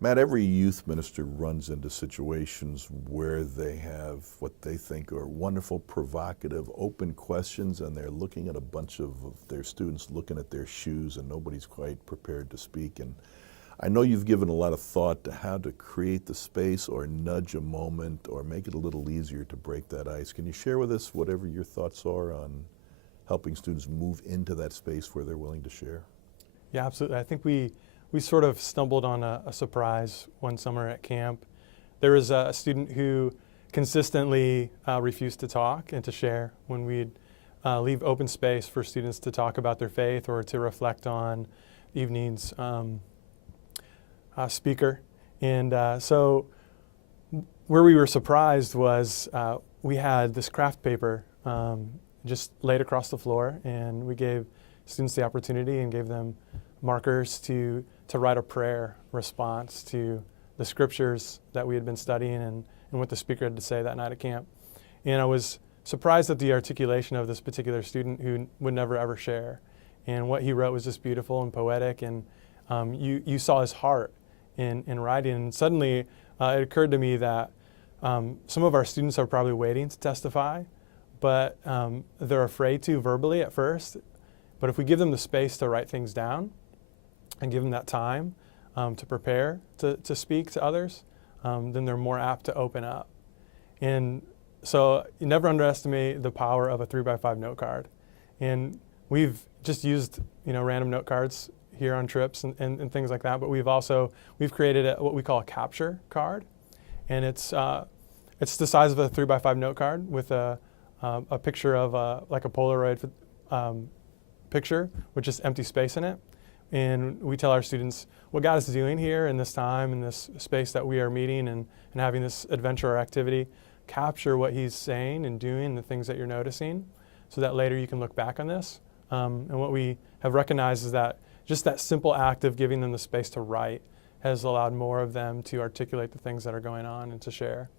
Matt, every youth minister runs into situations where they have what they think are wonderful, provocative, open questions, and they're looking at a bunch of their students looking at their shoes, and nobody's quite prepared to speak. And I know you've given a lot of thought to how to create the space or nudge a moment or make it a little easier to break that ice. Can you share with us whatever your thoughts are on helping students move into that space where they're willing to share? Yeah, absolutely. I think we sort of stumbled on a surprise one summer at camp. There was a student who consistently refused to talk and to share when we'd leave open space for students to talk about their faith or to reflect on the evening's speaker. And so where we were surprised was we had this craft paper just laid across the floor, and we gave students the opportunity and gave them markers to write a prayer response to the scriptures that we had been studying and what the speaker had to say that night at camp. And I was surprised at the articulation of this particular student who would never ever share. And what he wrote was just beautiful and poetic, and you saw his heart in writing. And suddenly it occurred to me that some of our students are probably waiting to testify, but they're afraid to verbally at first. But if we give them the space to write things down and give them that time to prepare to speak to others, then they're more apt to open up. And so you never underestimate the power of a 3x5 note card. And we've just used random note cards here on trips and things like that, but we've created what we call a capture card. And it's the size of a 3x5 note card with a picture of like a Polaroid picture with just empty space in it. And we tell our students what God is doing here in this time, in this space that we are meeting and having this adventure or activity. Capture what he's saying and doing, the things that you're noticing, so that later you can look back on this. And what we have recognized is that just that simple act of giving them the space to write has allowed more of them to articulate the things that are going on and to share.